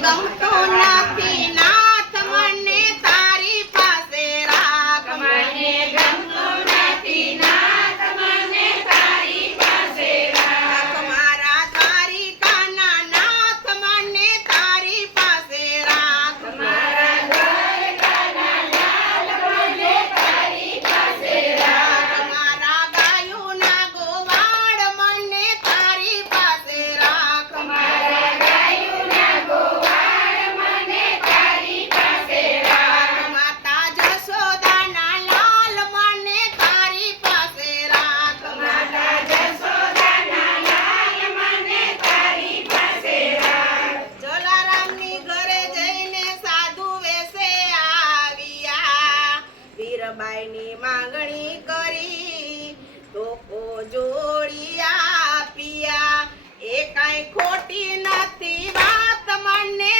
ibang tunak ti ની માંગણી કરી. લોકો જોડિયા પિયા એ કાંઈ ખોટી નથી વાત મને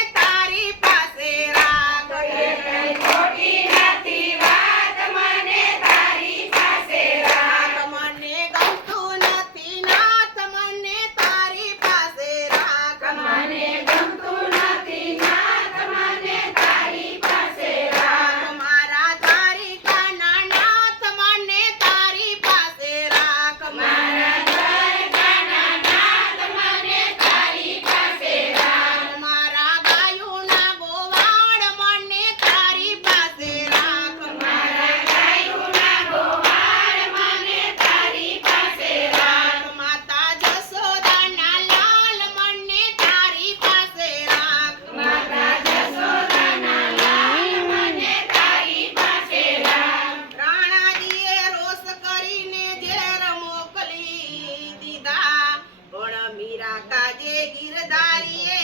મીરા કાજે ગીરધારીએ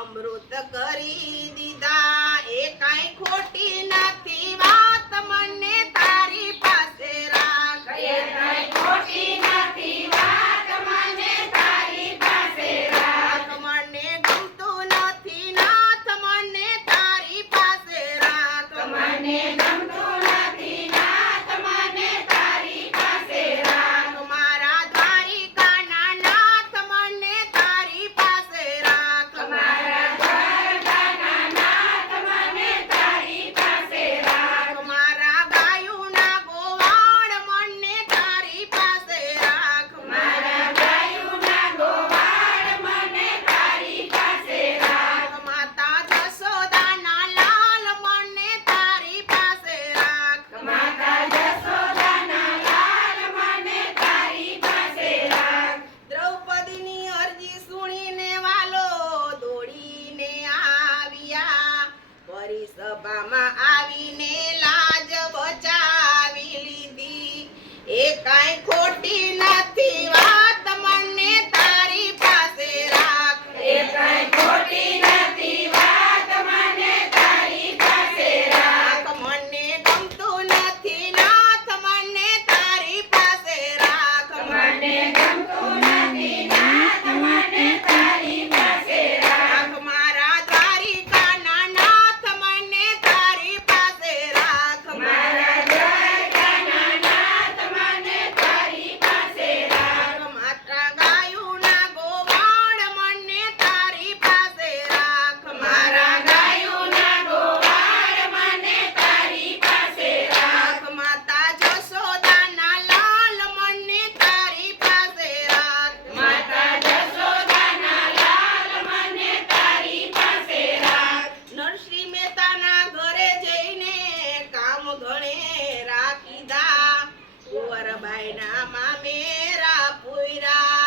અમૃત કરી દીધા. એ કાંઈ ખોટી ના by my પરબાઈના મા મેરા પુરા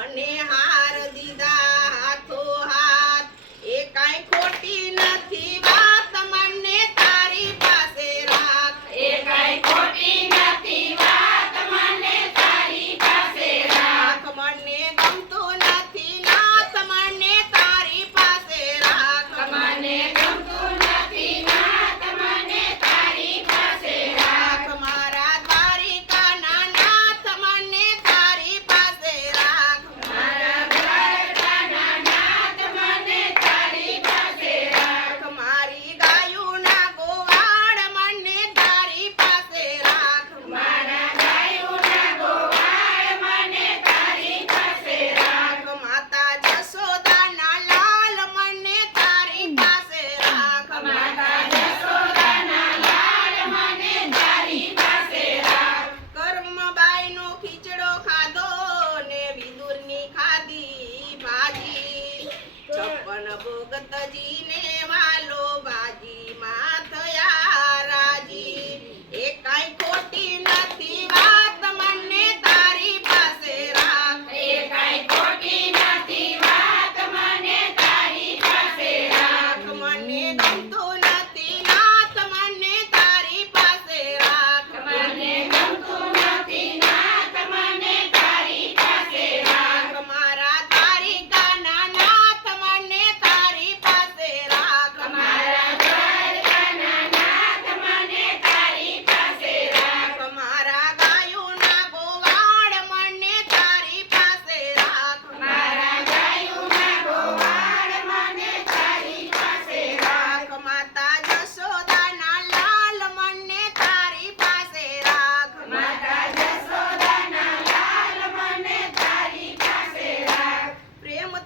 અને હા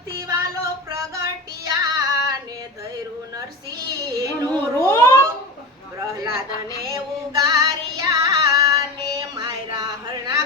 વાલો પ્રગટિયા ને ધૈરુ નરસિંહનું રૂપ પ્રહલાદ ને ઉગારિયા ને માયરા હરણા